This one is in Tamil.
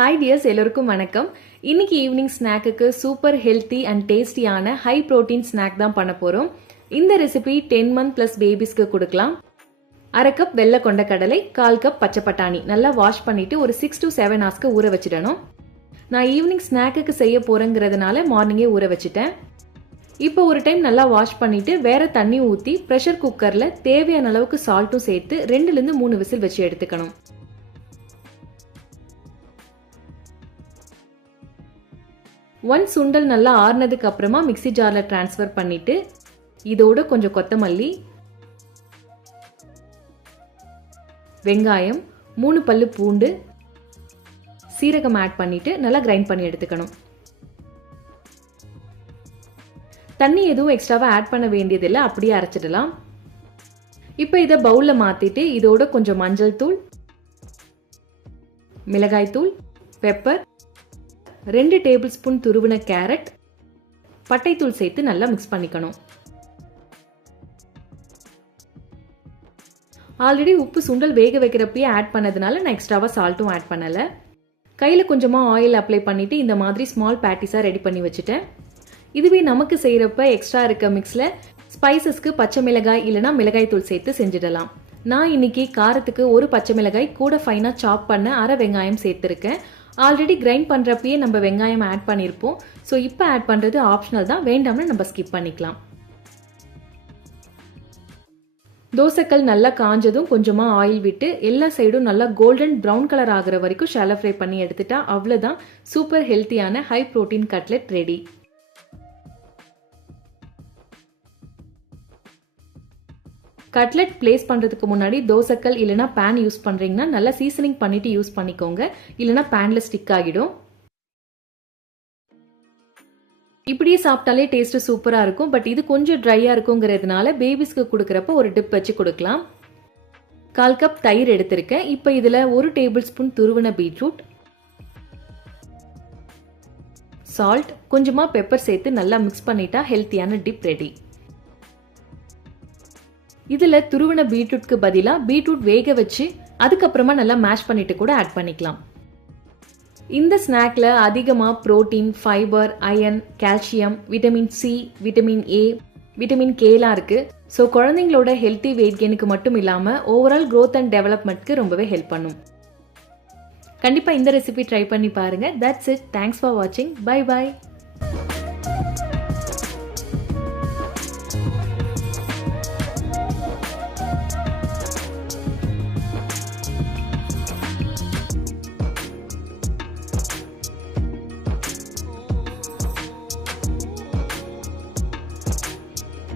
ஹாய் டியர்ஸ், எல்லோருக்கும் வணக்கம். இன்னைக்கு ஈவினிங் ஸ்நாக்குக்கு சூப்பர் ஹெல்த்தி அண்ட் டேஸ்டியான ஹை ப்ரோட்டீன் ஸ்நாக் தான் பண்ண போகிறோம். இந்த ரெசிபி 10 மந்த் ப்ளஸ் பேபிஸ்க்கு கொடுக்கலாம். அரை கப் வெள்ளை கொண்ட கடலை, 1/4 கப் பச்சை பட்டாணி நல்லா வாஷ் பண்ணிட்டு ஒரு 6 to 7 ஹவர்ஸ்க்கு ஊற வச்சிடணும். நான் ஈவினிங் ஸ்நாக்குக்கு செய்ய போறேங்கிறதுனால மார்னிங்கே ஊற வச்சுட்டேன். இப்போ ஒரு டைம் நல்லா வாஷ் பண்ணிட்டு வேற தண்ணி ஊற்றி ப்ரெஷர் குக்கரில் தேவையான அளவுக்கு சால்ட்டும் சேர்த்து 2 to 3 விசில் வச்சு எடுத்துக்கணும். ஒன் சுண்டல் நல்லா ஆறுனதுக்கு அப்புறமா மிக்சி ஜாரில் டிரான்ஸ்ஃபர் பண்ணிட்டு இதோட கொஞ்சம் கொத்தமல்லி, வெங்காயம், 3 பல்லு பூண்டு, சீரகம் ஆட் பண்ணிட்டு நல்லா கிரைண்ட் பண்ணி எடுத்துக்கணும். தண்ணி எதுவும் எக்ஸ்ட்ராவா ஆட் பண்ண வேண்டியதில்லை, அப்படியே அரைச்சிடலாம். இப்போ இதை பவுல்ல மாத்திட்டு இதோட கொஞ்சம் மஞ்சள் தூள், மிளகாய் தூள், பெப்பர், 2 டேபிள் ஸ்பூன் துருவின கேரட், பட்டைத்தூள் சேர்த்து நல்லா மிக்ஸ் பண்ணிக்கணும். ஆல்ரெடி உப்பு சுண்டல் வேக வைக்கிறப்பயே ஆட் பண்ணதுனால நான் எக்ஸ்ட்ராவா சால்ட்டும் ஆட் பண்ணல. கையில் கொஞ்சமா ஆயில் அப்ளை பண்ணிட்டு இந்த மாதிரி ஸ்மால் பேட்டிஸா ரெடி பண்ணி வச்சுட்டேன். இதுவே நமக்கு செய்யறப்ப எக்ஸ்ட்ரா இருக்க மிக்ஸ்ல ஸ்பைசஸ்க்கு பச்சை மிளகாய் இல்லைனா மிளகாய் தூள் சேர்த்து செஞ்சிடலாம். நான் இன்னைக்கு காரத்துக்கு ஒரு பச்சை மிளகாய் கூட ஃபைனா சாப் பண்ண அரை வெங்காயம் சேர்த்திருக்கேன். ஆல்ரெடி கிரைண்ட் பண்ணுறப்பயே நம்ம வெங்காயம் ஆட் பண்ணியிருப்போம். ஸோ இப்போ ஆட் பண்ணுறது ஆப்ஷனல் தான், வேண்டாம்னு நம்ம ஸ்கிப் பண்ணிக்கலாம். தோசைக்கல் நல்லா காஞ்சதும் கொஞ்சமாக ஆயில் விட்டு எல்லா சைடும் நல்லா கோல்டன் ப்ரௌன் கலர் ஆகிற வரைக்கும் ஷாலோ ஃப்ரை பண்ணி எடுத்துட்டா அவ்வளோதான் சூப்பர் ஹெல்த்தியான high protein cutlet ready. Cutlet place பண்ணுறதுக்கு முன்னாடி தோசைக்கல் இல்லைனா பேன் யூஸ் பண்ணுறீங்கன்னா நல்லா சீசனிங் பண்ணிட்டு யூஸ் பண்ணிக்கோங்க, இல்லைனா பேனில் ஸ்டிக் ஆகிடும். இப்படியே சாப்பிட்டாலே டேஸ்ட் சூப்பராக இருக்கும். பட் இது கொஞ்சம் ட்ரையாக இருக்குங்கிறதுனால பேபிஸ்க்கு கொடுக்குறப்ப ஒரு டிப் வச்சு கொடுக்கலாம். 1/4 கப் தயிர் எடுத்திருக்கேன். இப்போ இதில் 1 டேபிள் ஸ்பூன் துருவின பீட்ரூட், சால்ட், கொஞ்சமாக பெப்பர் சேர்த்து நல்லா மிக்ஸ் பண்ணிட்டா ஹெல்த்தியான டிப் ரெடி. இதில் துருவின பீட்ரூட்க்கு பதிலாக பீட்ரூட் வேக வச்சு அதுக்கப்புறமா நல்லா மேஷ் பண்ணிட்டு கூட ஆட் பண்ணிக்கலாம். இந்த ஸ்நாக்ல அதிகமாக protein, fibre, iron, calcium, vitamin C, vitamin A, vitamin கேலாம் இருக்கு. ஸோ குழந்தைங்களோட ஹெல்த்தி வெயிட் கெயினுக்கு மட்டும் இல்லாமல் ஓவரால் க்ரோத் அண்ட் டெவலப்மெண்ட்க்கு ரொம்பவே ஹெல்ப் பண்ணும். கண்டிப்பாக இந்த ரெசிபி ட்ரை பண்ணி பாருங்க. That's it. தேங்க்ஸ் ஃபார் வாட்சிங். Bye bye.